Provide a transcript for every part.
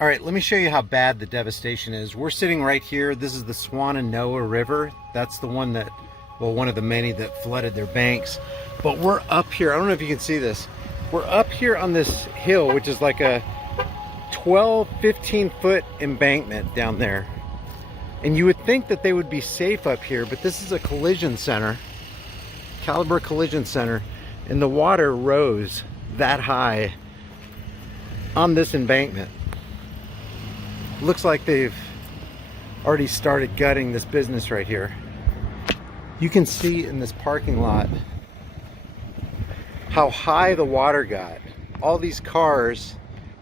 All right, let me show you how bad the devastation is. We're sitting right here. This is the Shenandoah River. That's the one that, well, one of the many that flooded their banks. But we're up here. I don't know if you can see this. We're up here on this hill, which is like a 12, 15-foot embankment down there. And you would think that they would be safe up here, but this is a collision center, Caliber Collision Center, and the water rose that high on this embankment. Looks like they've already started gutting this business right here. You can see in this parking lot how high the water got. All these cars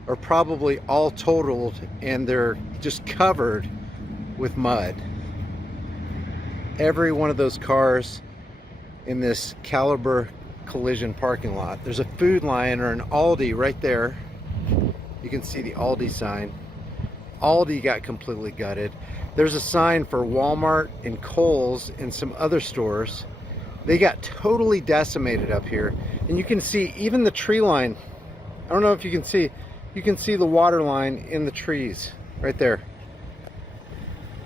are probably all totaled and they're just covered with mud. Every one of those cars in this Caliber Collision parking lot. There's a Food Lion or an Aldi right there. You can see the Aldi sign. Aldi got completely gutted. There's a sign for Walmart and Kohl's and some other stores. They got totally decimated up here. And you can see even the tree line. I don't know if you can see the water line in the trees right there.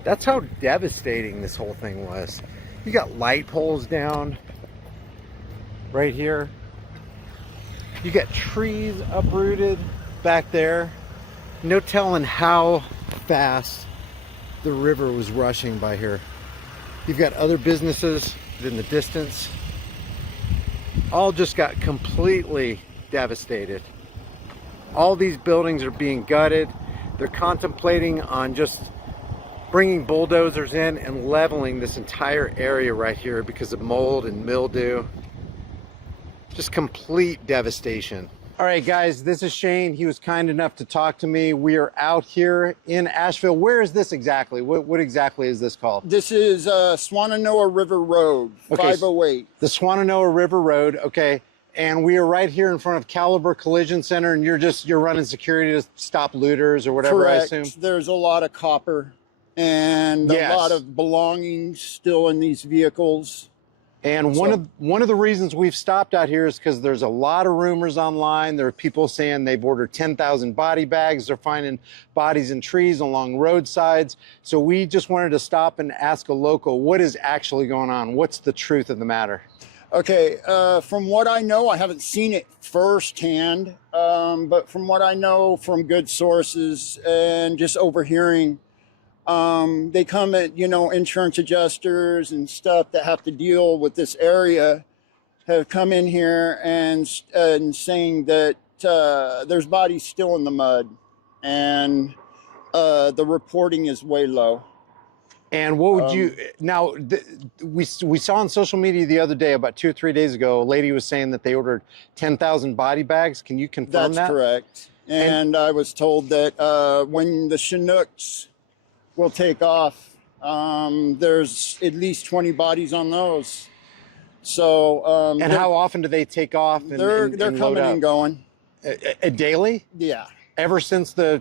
That's how devastating this whole thing was. You got light poles down right here. You got trees uprooted back there. No telling how fast the river was rushing by here. You've got other businesses in the distance. All just got completely devastated. All these buildings are being gutted. They're contemplating on just bringing bulldozers in and leveling this entire area right here because of mold and mildew. Just complete devastation. All right, guys, this is Shane. He was kind enough to talk to me. We are out here in Asheville. Where is this exactly? What exactly is this called? This is Shenandoah River Road, okay, 508. The Shenandoah River Road, okay. And we are right here in front of Caliber Collision Center, and you're running security to stop looters or whatever. Correct. I assume? There's a lot of copper and yes, a lot of belongings still in these vehicles. And one of the reasons we've stopped out here is because there's a lot of rumors online. There are people saying they've ordered 10,000 body bags. They're finding bodies in trees along roadsides. So we just wanted to stop and ask a local, what is actually going on? What's the truth of the matter? Okay, from what I know, I haven't seen it firsthand, but from what I know from good sources and just overhearing, they come at, insurance adjusters and stuff that have to deal with this area have come in here and saying that there's bodies still in the mud and the reporting is way low. And what would you, now, we saw on social media the other day, about 2 or 3 days ago, a lady was saying that they ordered 10,000 body bags. Can you confirm that? That's correct. And I was told that when the Chinooks will take off, there's at least 20 bodies on those. So and how often do they take off? They're coming and going. Daily? Yeah. Ever since the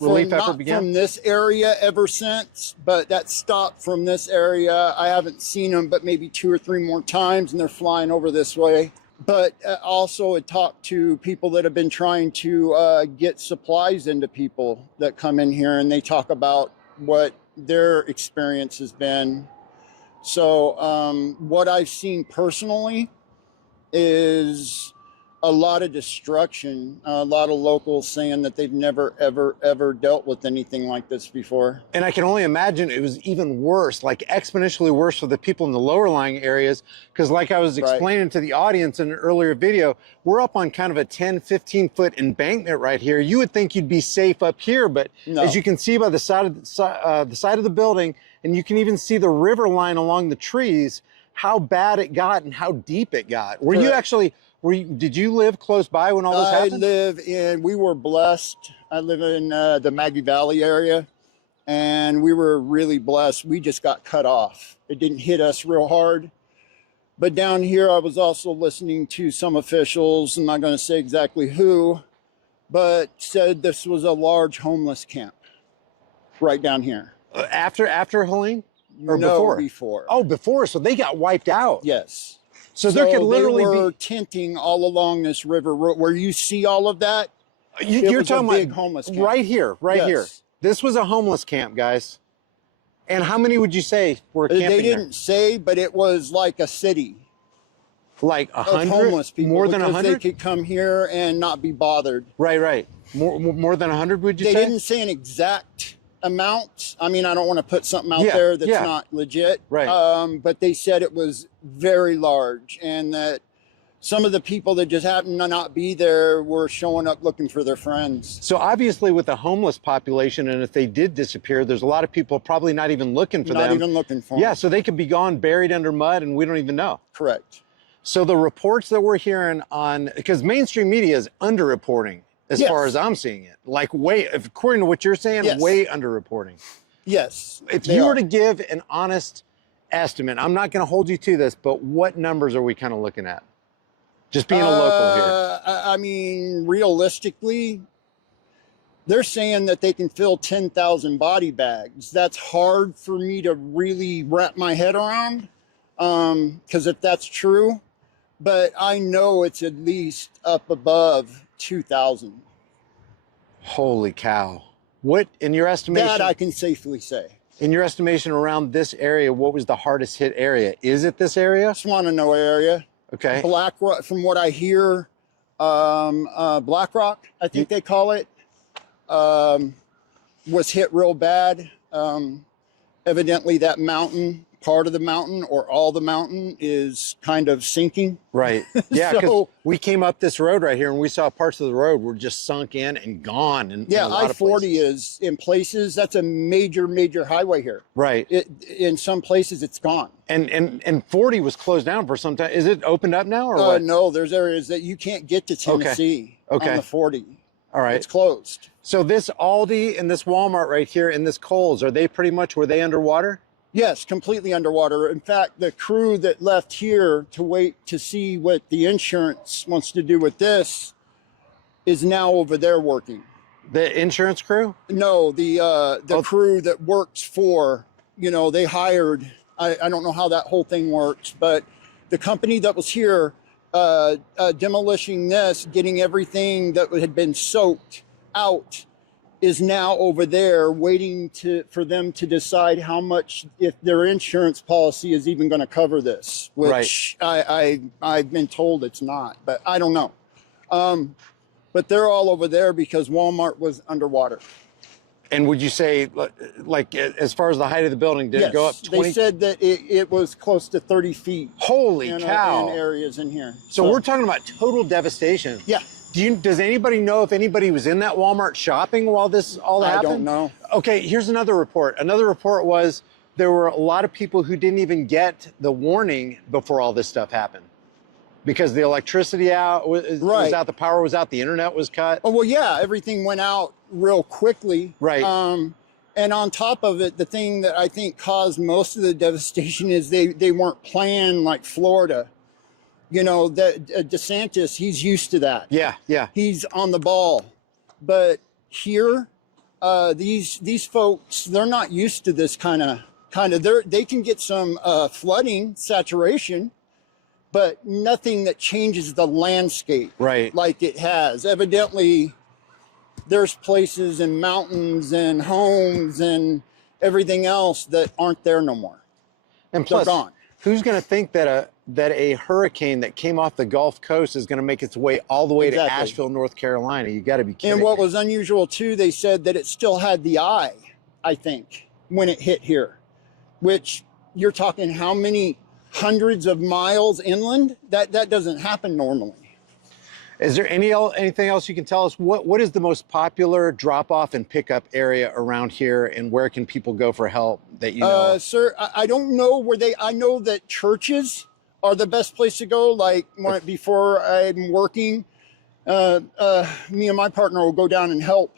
relief effort began? From this area ever since, but that stopped from this area. I haven't seen them, but maybe 2 or 3 more times, and they're flying over this way. But also I talked to people that have been trying to get supplies into people that come in here, and they talk about what their experience has been. So what I've seen personally is a lot of destruction, a lot of locals saying that they've never, ever, ever dealt with anything like this before. And I can only imagine it was even worse, like exponentially worse for the people in the lower lying areas. Because like I was explaining to the audience in an earlier video, we're up on kind of a 10, 15-foot embankment right here. You would think you'd be safe up here, but no. As you can see by the side of the building, and you can even see the river line along the trees, how bad it got and how deep it got. Were you actually... Did you live close by when all this happened? We were blessed. I live in the Maggie Valley area, and we were really blessed. We just got cut off. It didn't hit us real hard. But down here, I was also listening to some officials, I'm not going to say exactly who, but said this was a large homeless camp right down here. After Helene? Or no, before? Oh, before. So they got wiped out. Yes. So there could literally they were tenting all along this river where you see all of that. You're was a talking big about homeless camp. right here, right here. Yes. This was a homeless camp, guys. And how many would you say were camping They there? didn't say, but it was like a city Like of 100? homeless people. More than because 100? they could come here and not be bothered. Right. More than 100, would you They say? didn't say an exact amount. I mean, I don't want to put something out Yeah, there that's yeah. not legit. Right. But they said it was very large, and that some of the people that just happened to not be there were showing up looking for their friends. So obviously with the homeless population, and if they did disappear, there's a lot of people probably not even looking for them. Not even looking for them. Yeah, so they could be gone, buried under mud, and we don't even know. Correct. So the reports that we're hearing on, because mainstream media is underreporting as Yes. far as I'm seeing it. Like way, according to what you're saying, Yes. way underreporting. Yes. If they you are. were to give an honest estimate, I'm not going to hold you to this, but what numbers are we kind of looking at? Just being a local here. I mean, realistically, they're saying that they can fill 10,000 body bags. That's hard for me to really wrap my head around, because if that's true, but I know it's at least up above 2,000. Holy cow. What, in your estimation? That I can safely say. In your estimation around this area, what was the hardest hit area? Is it this area? Swannanoa area. Okay. Black Rock, from what I hear, Black Rock, I think they call it, was hit real bad. Evidently that mountain, part of the mountain or all the mountain is kind of sinking. Right. Yeah, because So- we came up this road right here and we saw parts of the road were just sunk in and gone. In Yeah, a lot of I-40 places. is in places, that's a major highway here. Right. In some places it's gone. And 40 was closed down for some time. Is it opened up now or what? No, there's areas that you can't get to Tennessee Okay. on the 40. All right. It's closed. So this Aldi and this Walmart right here and this Kohl's, are they pretty much, were they underwater? Yes, completely underwater. In fact, the crew that left here to wait to see what the insurance wants to do with this is now over there working. The insurance crew? No, the crew that works for, they hired, I don't know how that whole thing works, but the company that was here demolishing this, getting everything that had been soaked out, is now over there waiting for them to decide how much, if their insurance policy is even going to cover this, which I've been told it's not, but I don't know. But they're all over there because Walmart was underwater. And would you say, like, as far as the height of the building, did it go up 20? They said that it was close to 30 feet. Holy cow. In areas in here. So we're talking about total devastation. Yeah. Does anybody know if anybody was in that Walmart shopping while this all happened? I don't know. Okay, here's another report. Another report was there were a lot of people who didn't even get the warning before all this stuff happened. Because the electricity was out, the power was out, the internet was cut. Oh, well, yeah, everything went out real quickly. Right. And on top of it, the thing that I think caused most of the devastation is they weren't planned like Florida. That DeSantis, he's used to that. Yeah. He's on the ball. But here, these folks, they're not used to this kind of, they can get some flooding, saturation, but nothing that changes the landscape like it has. Evidently, there's places and mountains and homes and everything else that aren't there no more. And plus, they're gone. Who's going to think that a hurricane that came off the Gulf Coast is going to make its way all the way to Asheville, North Carolina? You got to be kidding And what me. was unusual too, they said that it still had the eye, I think, when it hit here, which you're talking how many hundreds of miles inland? That doesn't happen normally. Is there anything else you can tell us? What is the most popular drop-off and pickup area around here, and where can people go for help that you know? Sir, I don't know I know that churches are the best place to go. Like before I'm working, me and my partner will go down and help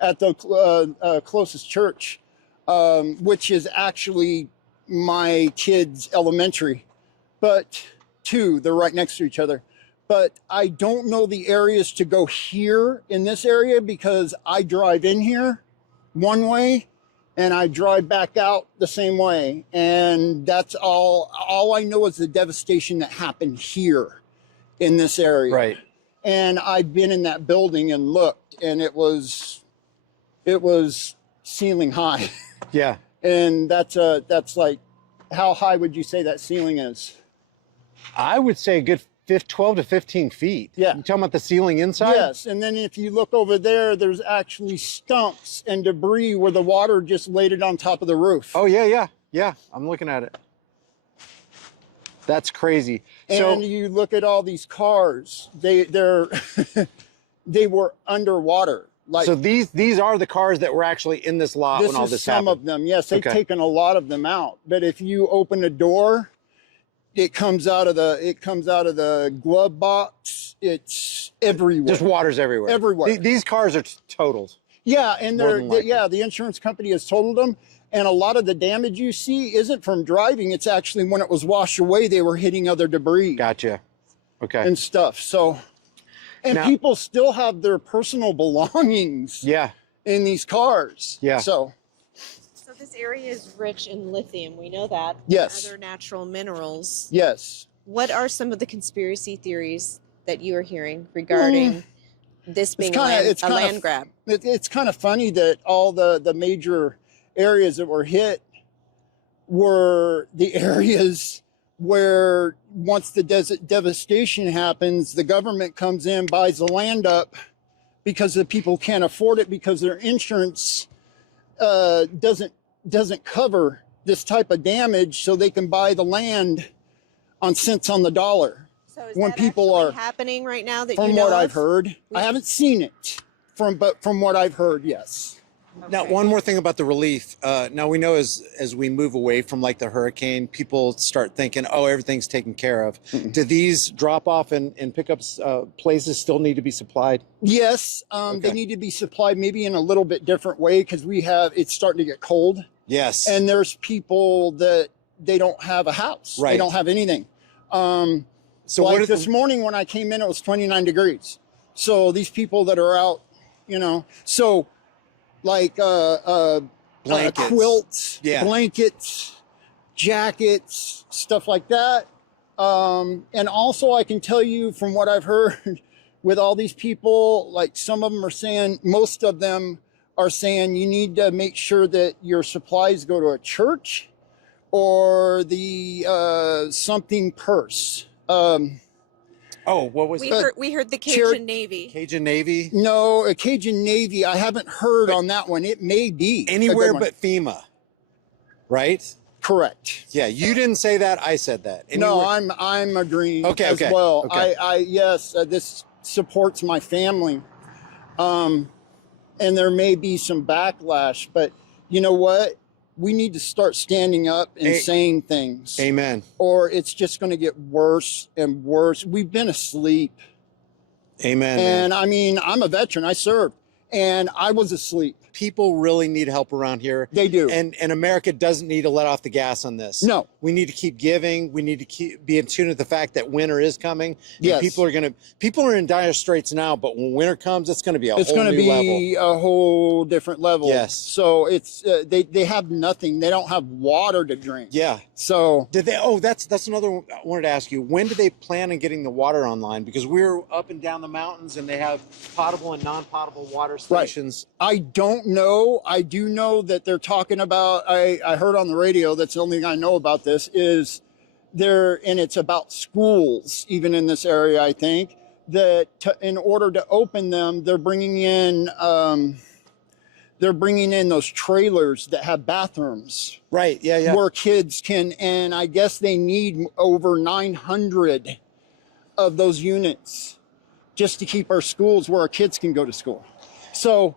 at the closest church, which is actually my kids' elementary, but they're right next to each other. But I don't know the areas to go here in this area because I drive in here one way and I drive back out the same way. And that's all I know is the devastation that happened here in this area. Right. And I've been in that building and looked, and it was ceiling high. Yeah. And that's like, how high would you say that ceiling is? I would say a good 12 to 15 feet. Yeah. You talking about the ceiling inside? Yes, and then if you look over there, there's actually stumps and debris where the water just laid it on top of the roof. Oh, yeah. I'm looking at it. That's crazy. And you look at all these cars, they're they were underwater. Like, so these are the cars that were actually in this lot when all this happened? Some of them, yes. They've taken a lot of them out. But if you open a door, it comes out of the glove box. It's everywhere. Just water's everywhere. Everywhere. These cars are totaled. Yeah, and the insurance company has totaled them. And a lot of the damage you see isn't from driving. It's actually when it was washed away, they were hitting other debris. Gotcha. Okay. And stuff. So, and now, people still have their personal belongings. Yeah. In these cars. Yeah. So this area is rich in lithium. We know that. Yes. Other natural minerals. Yes. What are some of the conspiracy theories that you are hearing regarding this being a land grab? It's kind of funny that all the major areas that were hit were the areas where once the devastation happens, the government comes in, buys the land up because the people can't afford it because their insurance doesn't cover this type of damage, so they can buy the land on cents on the dollar. So is when that people are happening right now that from you know what of? I've heard, I haven't seen it but from what I've heard, yes. Okay. Now, one more thing about the relief. Now we know as we move away from like the hurricane, people start thinking, oh, everything's taken care of. Do these drop off and pickup places still need to be supplied? Yes, they need to be supplied maybe in a little bit different way because it's starting to get cold. Yes. And there's people that they don't have a house. Right. They don't have anything. So like this morning when I came in, it was 29 degrees. So these people that are out, so like blankets, quilts, blankets, jackets, stuff like that. And also I can tell you from what I've heard with all these people, like some of them are saying, most of them are saying you need to make sure that your supplies go to a church or the something purse. What was it? We heard the Cajun Navy. Cajun Navy? No, a Cajun Navy. I haven't heard on that one. It may be anywhere but FEMA, right? Correct. Yeah, you didn't say that. I said that. Anywhere. No, I'm agreeing as well. Okay. Yes, this supports my family. And there may be some backlash, but you know what? We need to start standing up and saying things. Amen. Or it's just going to get worse and worse. We've been asleep. Amen. And I mean, I'm a veteran. I served. And I was asleep. People really need help around here. They do. And America doesn't need to let off the gas on this. No. We need to keep giving. We need to be in tune with the fact that winter is coming. Yes. People are in dire straits now, but when winter comes, it's going to be a whole new level. It's going to be a whole different level. Yes. So it's they have nothing. They don't have water to drink. Yeah. So did they? Oh, that's another one I wanted to ask you. When do they plan on getting the water online? Because we're up and down the mountains, and they have potable and non-potable water stations. Right. I don't know. I do know that they're talking about, I heard on the radio, that's the only thing I know about this, is and it's about schools, even in this area, I think, that in order to open them, they're bringing in those trailers that have bathrooms. Right, yeah. Where kids can, and I guess they need over 900 of those units just to keep our schools where our kids can go to school. So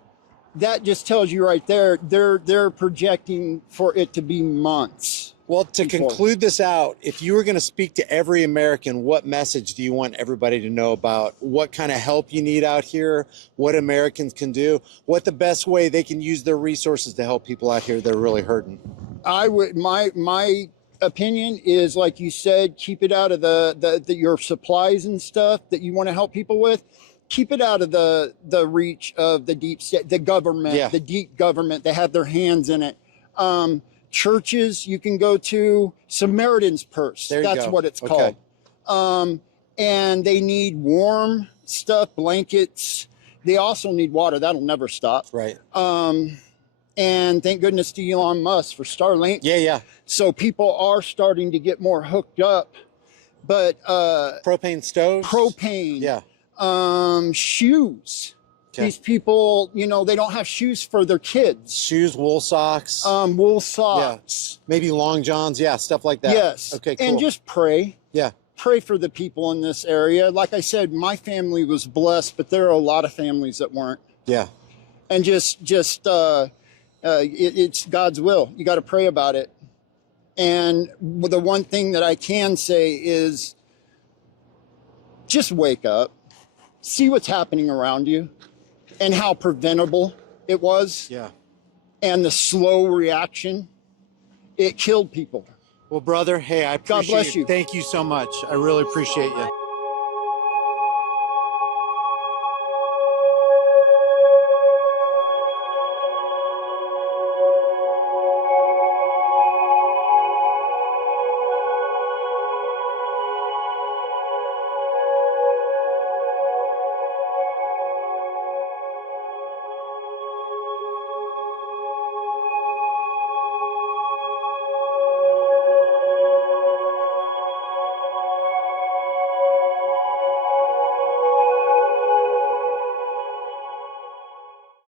that just tells you right there, they're projecting for it to be months. Well, to conclude this out, if you were going to speak to every American, what message do you want everybody to know about what kind of help you need out here, what Americans can do, what the best way they can use their resources to help people out here that are really hurting? My opinion is, like you said, keep it out of your supplies and stuff that you want to help people with. Keep it out of the reach of the deep state, the government, the deep government. They have their hands in it. Churches you can go to, Samaritan's Purse. That's what it's called. and they need warm stuff, blankets. They also need water. That'll never stop. Right. And thank goodness to Elon Musk for Starlink. Yeah. So people are starting to get more hooked up. But propane stoves. Propane. Yeah. Shoes. Okay. These people, you know, they don't have shoes for their kids. Shoes, wool socks. Wool socks. Yeah. Maybe long johns. Yeah, stuff like that. Yes. Okay, cool. And just pray. Yeah. Pray for the people in this area. Like I said, my family was blessed, but there are a lot of families that weren't. Yeah. And it's God's will. You got to pray about it. And the one thing that I can say is just wake up, see what's happening around you and how preventable it was. Yeah. And the slow reaction, it killed people. Well, brother, hey, I appreciate God bless you. Thank you so much. I really appreciate you.